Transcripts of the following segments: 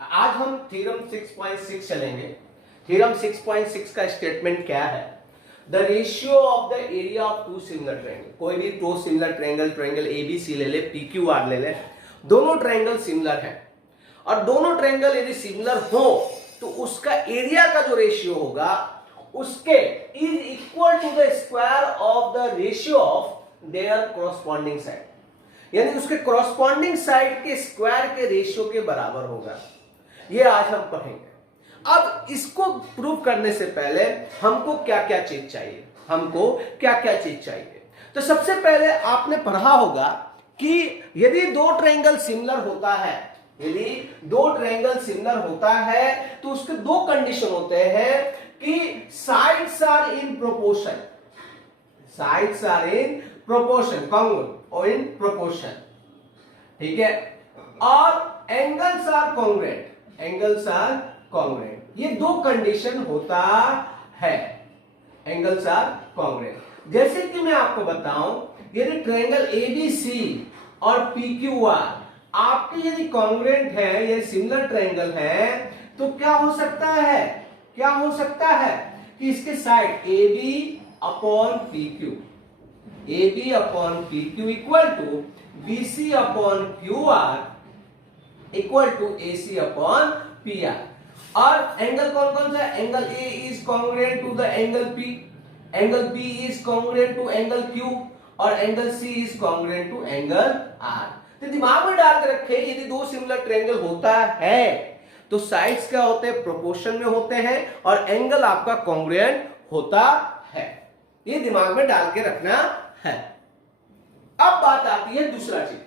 आज हम थ्योरम 6.6 चलेंगे। थ्योरम 6.6 का स्टेटमेंट क्या है? The ratio of the area of two similar triangle. कोई भी two similar triangle, triangle ABC ले ले, पीक्यूआर ले ले, दोनों ट्रायंगल सिमिलर हैं और दोनों ट्रायंगल यदि सिमिलर हो तो उसका एरिया का जो रेशियो होगा उसके is equal to the square of the ratio of their corresponding side, यानी उसके कॉरस्पॉन्डिंग साइड के स्क्वायर के रेशियो के बराबर होगा। ये आज हम पढ़ेंगे। अब इसको प्रूव करने से पहले हमको क्या क्या चीज चाहिए, तो सबसे पहले आपने पढ़ा होगा कि यदि दो ट्रायंगल सिमिलर होता है, तो उसके दो कंडीशन होते हैं कि sides are in proportion, congruent और इन प्रोपोर्शन, ठीक है, और एंगल्स आर कॉन्ग्रुएंट। ये दो कंडीशन होता है, एंगल्स आर कॉन्ग्रुएंट। जैसे कि मैं आपको बताऊं, यदि ट्रायंगल एबीसी और पीक्यूआर आपके यदि कॉन्ग्रुएंट है, ये सिमिलर ट्रायंगल है, तो क्या हो सकता है कि इसके side AB upon PQ equal to BC upon QR equal to AC upon PR। और एंगल कौन कौन सा है? Angle A is congruent to the angle P, angle B is congruent to angle Q और angle C is congruent to angle R। तो दिमाग में डाल के रखे, यदि दो सिमिलर ट्रायंगल होता है तो साइड्स क्या होते हैं? प्रोपोर्शन में होते हैं और एंगल आपका कॉन्ग्रुएंट होता है। ये दिमाग में डाल के रखना है। अब बात आती है दूसरा चीज।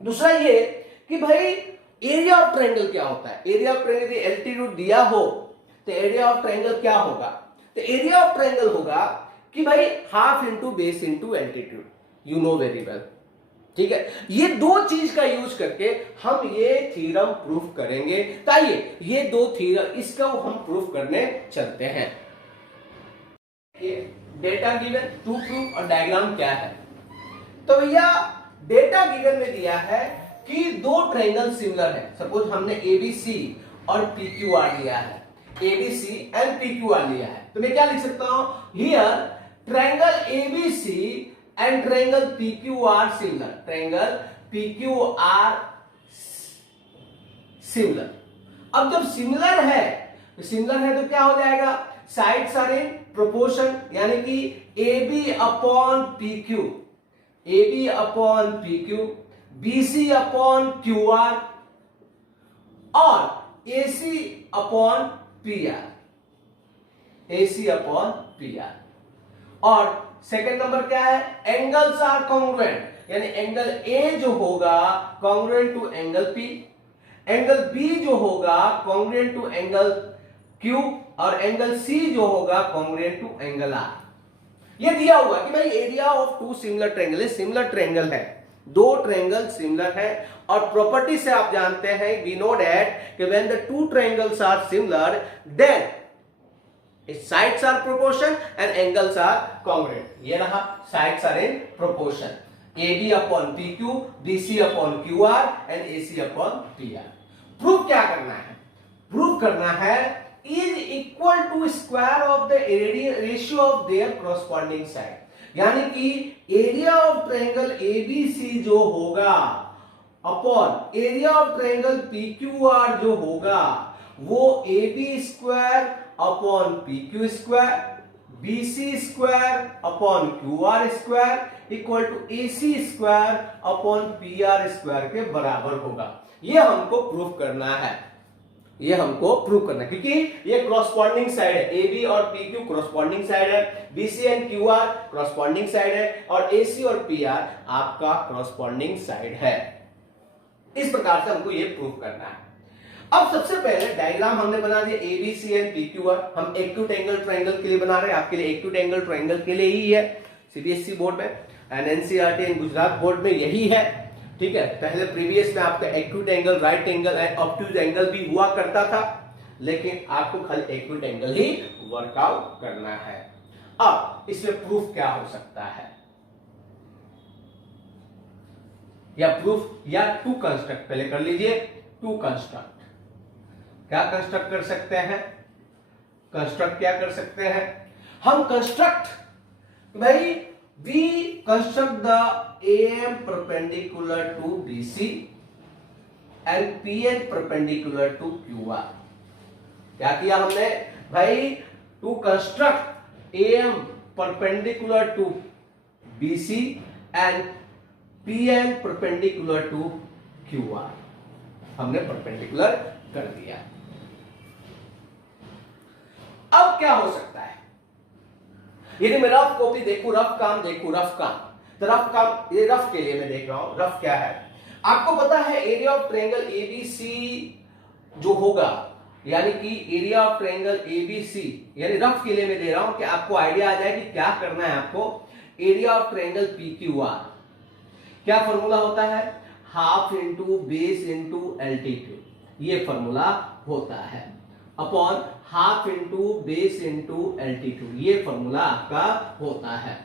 दूसरा ये कि भाई एरिया ऑफ ट्रायंगल क्या होता है? एरिया ऑफ ट्रायंगल यदि एल्टीट्यूड दिया हो तो एरिया ऑफ ट्रायंगल क्या होगा? तो एरिया ऑफ ट्रायंगल होगा कि भाई half into base into altitude, you know very well, ठीक है। ये दो चीज का यूज करके हम ये थ्योरम प्रूफ करेंगे। तो आइए ये दो थ्योरम इसका हम प्रूफ करने चलते हैं। डेटा गिवन, टू प्रूफ और डायग्राम क्या है? तो भैया डेटा गिवन में दिया है कि दो ट्रायंगल सिमिलर है। सपोज हमने एबीसी और पीक्यूआर लिया है, एबीसी एंड पीक्यूआर लिया है, तो मैं क्या लिख सकता हूं? Here triangle ABC and triangle PQR similar, triangle PQR similar. अब जब सिमिलर है तो क्या हो जाएगा? साइड्स आर इन प्रोपोर्शन, यानी कि AB upon PQ, BC upon QR और AC अपॉन PR। और सेकंड नंबर क्या है? एंगल्स आर कॉन्ग्रुएंट, यानी एंगल A जो होगा congruent to angle P, angle B जो होगा कॉन्ग्रुएंट टू एंगल Q और एंगल C जो होगा कॉन्ग्रुएंट टू एंगल R। ये दिया हुआ कि भाई area of two similar triangle है, दो ट्रायंगल सिमिलर है। और प्रॉपर्टी से आप जानते हैं, वी नो दैट कि when the two triangles are similar then its sides are proportion and angles are congruent। ये रहा, sides are in proportion, AB upon PQ, BC upon QR and AC upon PR। Proof क्या करना है? Proof करना है is equal to square of the ratio of their corresponding side, यानी कि area of triangle ABC जो होगा upon area of triangle PQR जो होगा वो AB square upon PQ square, BC square upon QR square equal to AC square upon PR square के बराबर होगा। ये हमको प्रूफ करना है, क्योंकि ये क्रॉसपॉन्डिंग साइड है। AB और PQ क्रॉसपॉन्डिंग साइड है, BC and QR corresponding side है और AC और PR आपका क्रॉसपॉन्डिंग साइड है। इस प्रकार से हमको ये प्रूफ करना है। अब सबसे पहले डायग्राम हमने बना दिया ABC एंड PQR। हम एक्यूट एंगल ट्रायंगल के लिए बना रहे हैं, आपके लिए एक्यूट एंगल ट्रायंगल के लिए ही है। CBSE बोर्ड में and NCERT and Gujarat board में यही है, ठीक है। पहले प्रीवियस में आपका acute angle, right angle and obtuse angle भी हुआ करता था, लेकिन आपको खाली एक्यूट एंगल ही वर्कआउट करना है। अब इसमें प्रूफ क्या हो सकता है? या प्रूफ या टू कंस्ट्रक्ट, पहले कर लीजिए टू कंस्ट्रक्ट। क्या कंस्ट्रक्ट कर सकते हैं? कंस्ट्रक्ट क्या कर सकते हैं हम? कंस्ट्रक्ट भाई we construct the AM perpendicular to BC and PN perpendicular to QR। क्या किया हमने भाई? To construct AM perpendicular to BC and PN perpendicular to QR, हमने परपेंडिकुलर कर दिया। अब क्या हो सकता है? यदि मैं रफ कॉपी देखूं, रफ काम देखूं, रफ काम, तो रफ काम, ये रफ के लिए मैं देख रहा हूं। रफ क्या है? आपको पता है एरिया ऑफ ट्रायंगल ABC जो होगा, यानी कि एरिया ऑफ ट्रायंगल ABC, यानी रफ के लिए मैं दे रहा हूं कि आपको आइडिया आ जाए कि क्या करना है आपको। एरिया ऑफ ट्रायंगल PQR क्या फॉर्मूला होता है? Half into base into altitude, ये फॉर्मूला होता है, upon half into base into altitude, ये फॉर्मूला आपका होता है।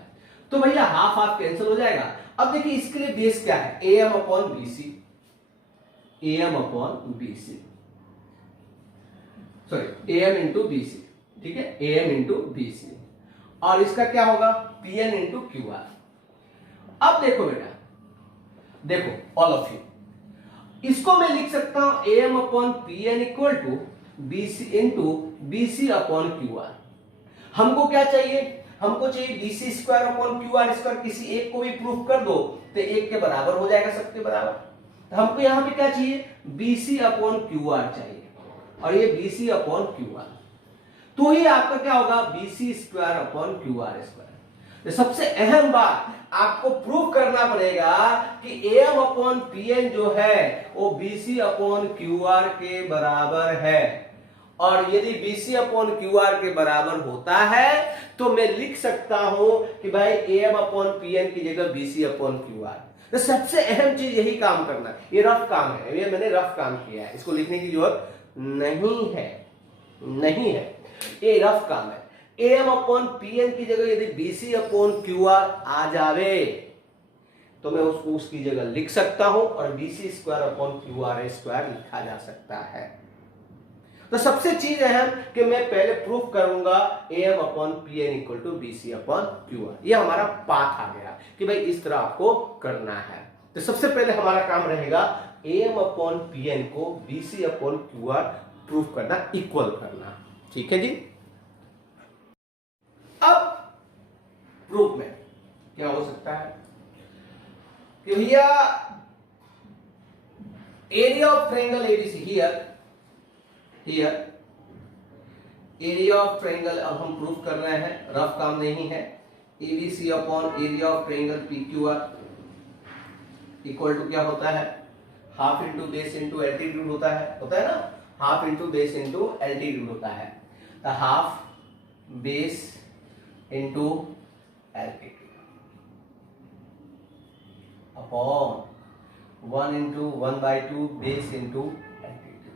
तो भैया हाफ हाफ कैंसिल हो जाएगा। अब देखिए इसके लिए बेस क्या है? AM upon BC, AM upon BC, sorry AM into BC, ठीक है, AM इंटू BC, और इसका क्या होगा? PN into QR। अब देखो बेटा, देखो ऑल ऑफ यू, इसको मैं लिख सकता हूं AM upon PN equal to BC into BC upon QR। हमको क्या चाहिए? हमको चाहिए BC square upon QR square. किसी एक को भी प्रूफ कर दो तो एक के बराबर हो जाएगा, सबके बराबर। तो हमको यहां पे क्या चाहिए? BC अपॉन QR चाहिए, और ये BC अपॉन QR, तो ही आपका क्या होगा? BC square upon QR square. सबसे अहम बात आपको प्रूव करना पड़ेगा कि AM अपॉन PN जो है वो BC अपॉन QR के बराबर है, और यदि BC अपॉन QR के बराबर होता है तो मैं लिख सकता हूं कि भाई AM अपॉन PN की जगह BC अपॉन QR। तो सबसे अहम चीज यही काम करना। ये रफ काम है, ये मैंने रफ काम किया है, इसको लिखने की जरूरत नहीं है, नहीं है, ये रफ काम है। AM अपॉन PN की जगह यदि BC अपॉन QR आ जावे तो मैं उसको उसकी जगह लिख सकता हूं, और BC square upon QR square लिखा जा सकता है। तो सबसे चीज अहम कि मैं पहले प्रूफ करूंगा AM upon PN equal to BC upon QR। ये हमारा पाथ आ गया कि भाई इस तरह आपको करना है। तो सबसे पहले हमारा काम रहेगा AM अपॉन PN को BC अपॉन QR प्रूफ करना, इक्वल करना, ठीक है जी। अब प्रूफ में क्या हो सकता है कि भैया area of triangle ABC here area of triangle, अब हम प्रूफ कर रहे हैं, रफ काम नहीं है। ABC upon area of triangle PQR equal to क्या होता है? Half into base into altitude होता है ना, half into base into altitude होता है। तो half base into altitude upon 1 into 1/2 base into altitude.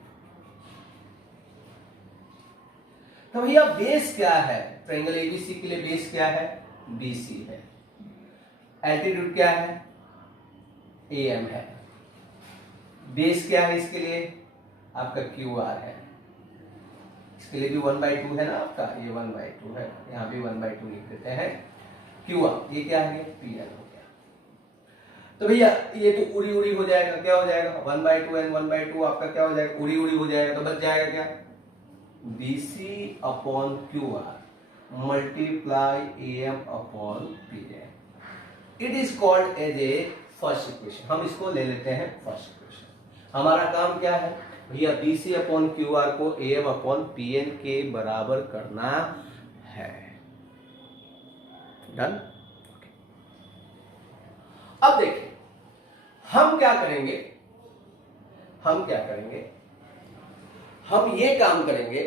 तो भैया बेस क्या है? ट्रायंगल ABC के लिए बेस क्या है? BC है। एल्टीट्यूड क्या है? AM है। बेस क्या है इसके लिए? आपका QR है। इसके लिए भी 1/2 है ना आपका, ये 1/2 है, यहाँ भी 1/2 लिख देते हैं। QR ये क्या है? PN हो गया। तो भैया ये तो उड़ी उड़ी हो जाएगा, क्या हो जाएगा? 1/2 एंड 1/2 आपका क्या हो जाएगा? उड़ी उड़ी हो जाएगा, तो बच जाएगा क्या? BC upon QR multiply AM upon PN। It is called as a first equation. हम इसको ले लेते हैं फर्स्ट इक्वेशन। हमारा काम क्या है भैया? BC अपॉन QR को AM अपॉन PN के बराबर करना है। डन। अब देखिए हम क्या करेंगे, हम ये काम करेंगे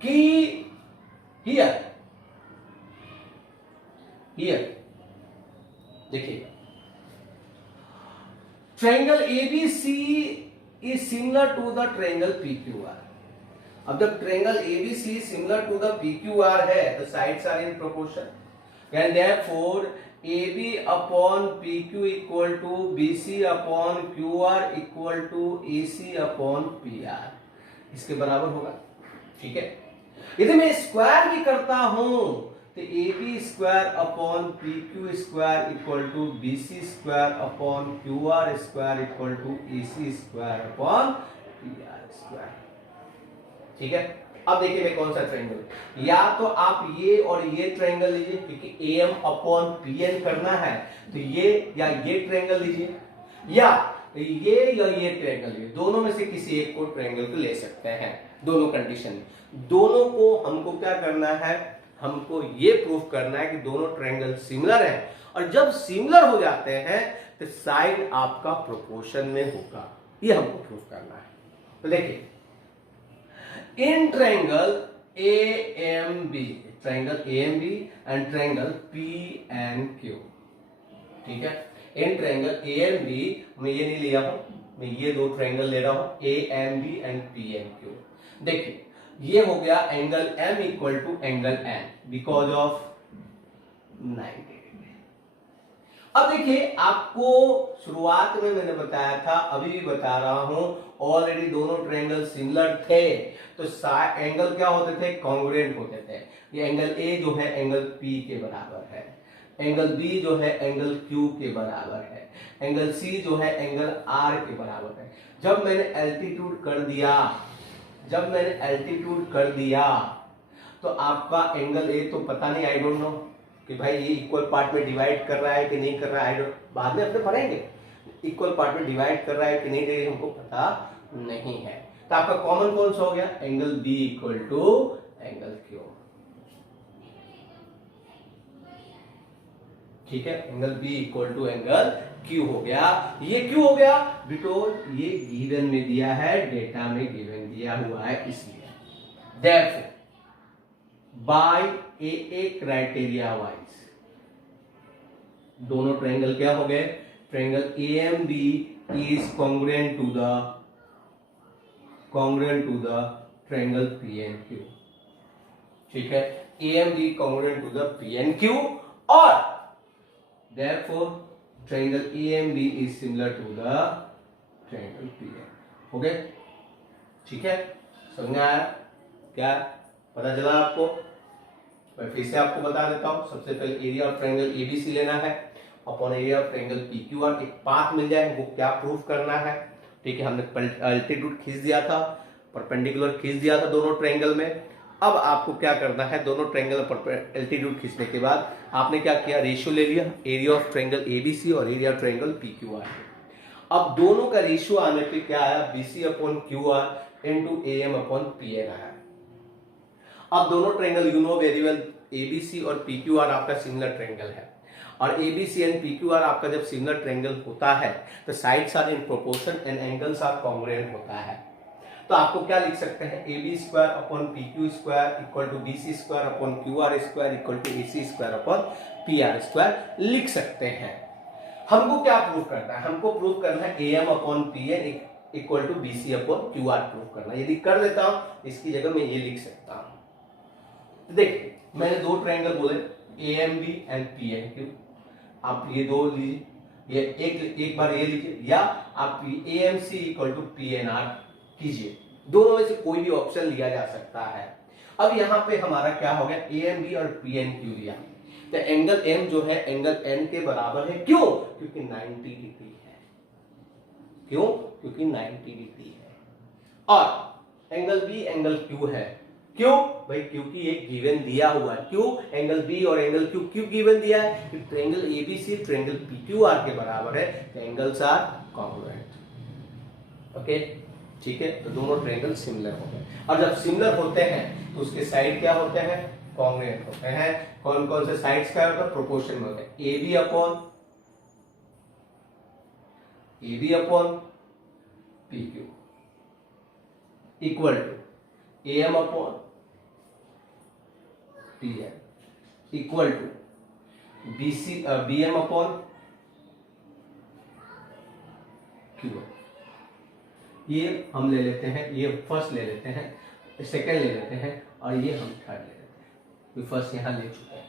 कि हियर देखिए triangle ABC is similar to the triangle PQR। अब जब triangle ABC similar to the PQR है तो sides are in proportion, and therefore A B upon P Q equal to B C upon Q R equal to A C upon P R, इसके बराबर होगा। ठीक है, यदि मैं square भी करता हूं तो A B square upon P Q square equal to B C square upon Q R square equal to A C square upon P R square. ठीक है, अब देखिए मैं कौन सा ट्रायंगल, या तो आप ये और ये ट्रायंगल लीजिए क्योंकि A M upon P N करना है, तो ये या ये ट्रायंगल लीजिए, या ये ट्रायंगल लीजिए, दोनों में से किसी एक को ट्रायंगल को ले सकते हैं। दोनों कंडीशन, दोनों को हमको क्या करना है, हमको ये प्रूफ करना है कि दोनों ट्रायंगल सिमिलर हैं, और जब सिमिलर हो जाते हैं तो साइड आपका प्रोपोर्शन में होगा, ये हमको प्रूफ करना है। तो देखिए in triangle AMB, triangle AMB and triangle PNQ, ठीक है, इन ट्रायंगल AMB मैं ये नहीं लिया हूं, मैं ये दो ट्रायंगल ले रहा हूं AMB एंड PNQ। देखिए ये हो गया angle M equal to angle N because of 90 degree. अब देखिए आपको शुरुआत में मैंने बताया था, अभी भी बता रहा हूं, ऑलरेडी दोनों ट्रायंगल सिमिलर थे, तो एंगल क्या होते थे, कॉन्ग्रुएंट होते थे। ये एंगल A जो है एंगल P के बराबर है, एंगल B जो है एंगल Q के बराबर है, एंगल C जो है एंगल R के बराबर है। जब मैंने एल्टीट्यूड कर दिया तो आपका एंगल A तो पता नहीं, आई डोंट नो कि भाई ये इक्वल पार्ट में डिवाइड कर रहा है कि नहीं कर रहा है, बाद में अपने पढ़ेंगे, इक्वल पार्ट में डिवाइड कर रहा है कि नहीं हमको पता नहीं है। तो आपका कॉमन कौन सा हो गया, angle B equal to angle Q। ठीक है, angle B equal to angle Q हो गया। ये क्यों हो गया, बिकॉज ये गिवन में दिया है, डेटा में गिवन दिया हुआ है, इसलिए therefore by AA criteria wise दोनों ट्रायंगल क्या हो गए, triangle AMB is congruent to the triangle PNQ। ठीक है, AMB congruent to the PNQ और therefore triangle AMB is similar to the triangle PN। हो गए, ठीक है, समझ में आया, क्या पता चला आपको। मैं फिर से आपको बता देता हूं, सबसे पहले एरिया ऑफ ट्रायंगल ABC लेना है upon area of triangle PQR, एक पाथ मिल जाए, वो क्या प्रूफ करना है। ठीक है, हमने अल्टीट्यूड खींच दिया था, परपेंडिकुलर खींच दिया था दोनों ट्रायंगल में। अब आपको क्या करना है, दोनों ट्रायंगल पर एल्टीट्यूड खींचने के बाद आपने क्या किया, रेशियो ले लिया एरिया ऑफ ट्रायंगल ABC और एरिया ऑफ ट्रायंगल PQR। अब दोनों का रेशियो आने पे क्या आया, BC upon QR into AM upon PN आया। अब दोनों triangle you know very well, ABC और PQR आपका सिमिलर ट्रायंगल है, और ABC एंड PQR आपका जब सिमिलर ट्रायंगल होता है तो sides are in proportion and angles are congruent होता है। तो आपको क्या लिख सकते हैं, AB square upon PQ square equal to BC square upon QR square equal to AC square upon PR square लिख सकते हैं। हमको क्या प्रूफ करना है, हमको प्रूफ करना है AM upon PN equal to BC upon QR proof करना है। यदि कर लेता हूं इसकी जगह मैं ये लिख सकता हूं। तो देखिए मैंने दो ट्रायंगल बोले AMB एंड PNQ, आप ये दो लीजिए, ये एक बार ये लीजिए, या आप AMC इक्वल टू PNR कीजिए, दोनों में से कोई भी ऑप्शन लिया जा सकता है। अब यहां पे हमारा क्या हो गया, AMB और PNQ लिया, तो एंगल M जो है एंगल N के बराबर है, क्यों, क्योंकि 90 डिग्री है, क्यों, क्योंकि 90 डिग्री है। और एंगल B एंगल Q है, क्यों भाई, क्योंकि एक गिवन दिया हुआ है। क्यों एंगल B और एंगल Q क्यों गिवन दिया है, क्योंकि ट्रायंगल ABC ट्रायंगल PQR के बराबर है, तो एंगल्स आर कॉन्ग्रुएंट। ओके, ठीक है, तो दोनों ट्रायंगल सिमिलर हो गए, और जब सिमिलर होते हैं तो उसके साइड क्या होते हैं, कॉन्ग्रुएंट होते हैं। कौन कौन से साइड्स क्या होता है, प्रोपोर्शन में होते हैं, AB upon PQ equal to AM upon PN equal to BM upon QN। ये हम ले लेते हैं, ये फर्स्ट ले लेते हैं, सेकंड ले लेते हैं, और ये हम थर्ड ले लेते हैं, फर्स्ट यहां ले चुके हैं।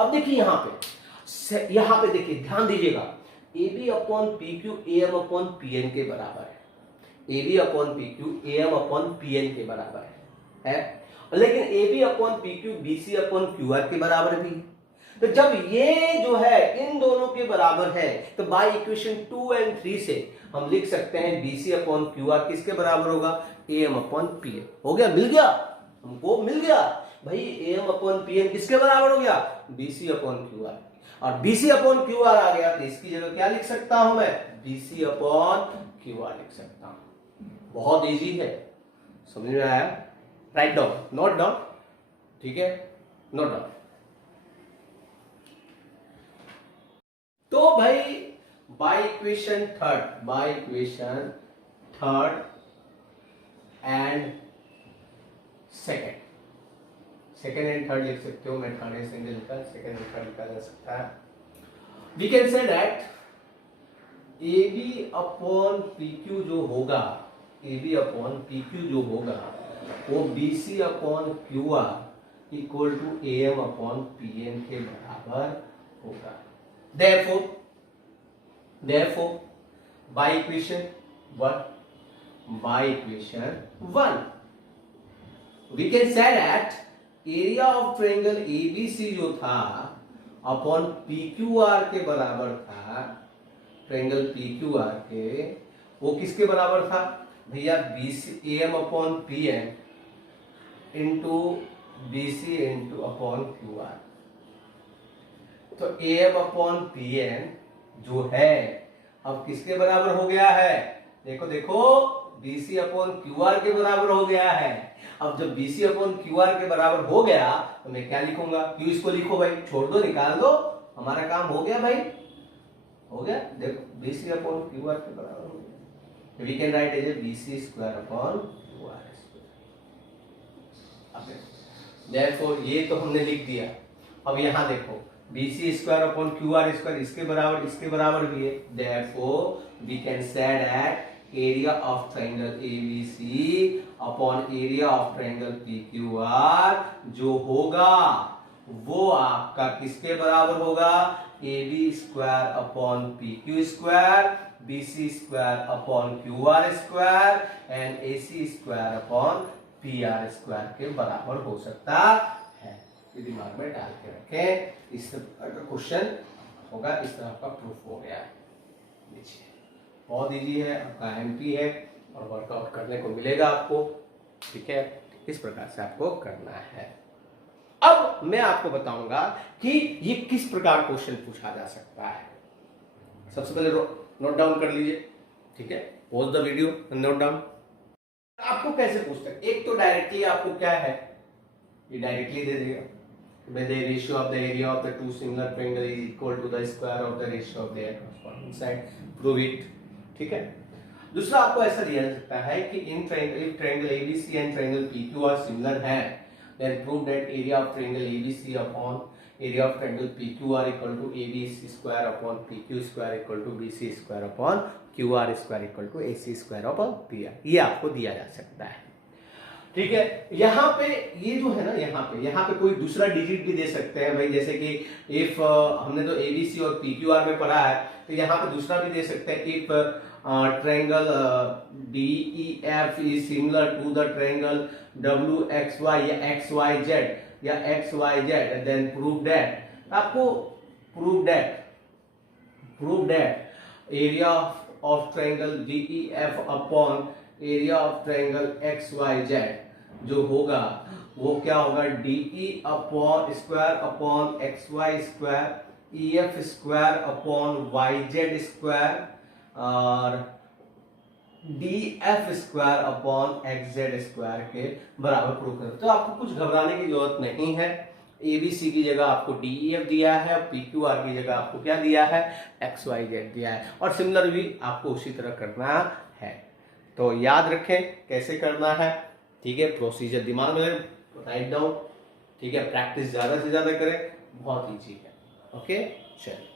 अब देखिए यहां पे यहां पे देखिए ध्यान दीजिएगा, A B upon P Q A M upon P N के बराबर है। A B upon P Q A M upon P N के बराबर है? लेकिन A B upon P Q B C upon Q R के बराबर भी है। तो जब ये जो है इन दोनों के बराबर है तो बाय इक्वेशन 2 एंड 3 से हम लिख सकते हैं B C upon Q R किसके बराबर होगा? A M upon P N. हो गया, मिल गया हमको, मिल गया भाई। A M upon P N किसके बराबर हो गया? B C upon Q R. और B C upon Q R आ गया तो इसकी जगह क्या लिख सकता हूं मैं? B C upon Q R लिख सकता हूं। बहुत इजी है, समझ में आया? राइट डाउन, नोट डाउन, ठीक है, नोट डाउन। तो भाई by equation third and second and third लिख सकते हो, मैं थर्ड एंड लिखा, सेकेंड एंड थर्ड लिखा जा सकता है। We can say that A B upon P Q जो होगा, A B upon P Q जो होगा वो B C upon Q R equal to A M upon P N के बराबर होगा। Therefore, by equation 1, we can say that area of triangle ABC जो था अपॉन PQR के बराबर था, ट्रायंगल PQR के, वो किसके बराबर था भैया? BC AM upon PN into BC into upon QR। तो AM अपॉन PN जो है अब किसके बराबर हो गया है? देखो देखो, BC अपॉन QR के बराबर हो गया है। अब जब BC अपॉन QR के बराबर हो गया तो मैं क्या लिखूंगा? क्यों इसको लिखो भाई, छोड़ दो, निकाल दो, हमारा काम हो गया भाई, हो गया। देखो BC अपॉन QR के बराबर हो गया, we can write as a BC square upon QR square. Therefore ये तो हमने लिख दिया। अब यहां देखो BC square upon QR square इसके बराबर भी है। Therefore we can say that area of triangle ABC upon area of triangle PQR जो होगा वो आपका किसके बराबर होगा? AB square upon PQ square, BC square upon QR square and AC square upon PR square के बराबर हो सकता है। ये दिमाग में डाल के रखें, इस तरह का क्वेश्चन होगा, इस तरह का प्रूफ हो गया। देखिए बहुत इजी है, आपका एमपी है और वर्कआउट करने को मिलेगा आपको, ठीक है। इस प्रकार से आपको करना है। अब मैं आपको बताऊंगा कि ये किस प्रकार क्वेश्चन पूछा जा सकता है। सबसे पहले नोट डाउन कर लीजिए, ठीक है, pause the video, note down. आपको कैसे पूछते हैं? एक तो डायरेक्टली आपको क्या है, ये डायरेक्टली दे देगा, the ratio of the area of the two similar triangle is equal to the square of the ratio of their corresponding side, prove it, ठीक है। दूसरा आपको ऐसा दिया जा सकता है कि in triangle, if triangle ABC and triangle PQ are similar है, then prove that area of triangle ABC upon area of triangle PQR equal to ABC square upon PQ square equal to BC square upon QR square equal to AC square upon PR। ये आपको दिया जा सकता है, ठीक है। यहाँ पे ये जो है ना, यहाँ पे कोई दूसरा डिजिट भी दे सकते हैं भाई, जैसे कि इफ हमने तो ABC और PQR में पढ़ा है तो यहाँ पे दूसरा भी दे सकते हैं। If triangle DEF is similar to the triangle WXY या XYZ या XYZ, देन प्रूव दैट, आपको prove that area of triangle DEF upon area of triangle XYZ जो होगा वो क्या होगा? DE upon square upon XY square EF square upon YZ square और DF square upon XZ square के बराबर prove करें। तो आपको कुछ घबराने की जरूरत नहीं है। ABC की जगह आपको DEF दिया है, PQR की जगह आपको क्या दिया है? XYZ दिया है, और सिमिलर भी आपको उसी तरह करना है। तो याद रखें कैसे करना है, ठीक है। प्रोसीजर दिमाग में राइट डाउन, ठीक है। प्रैक्टिस ज्यादा से ज्यादा करें, बहुत ईजी है, ओके। चलिए।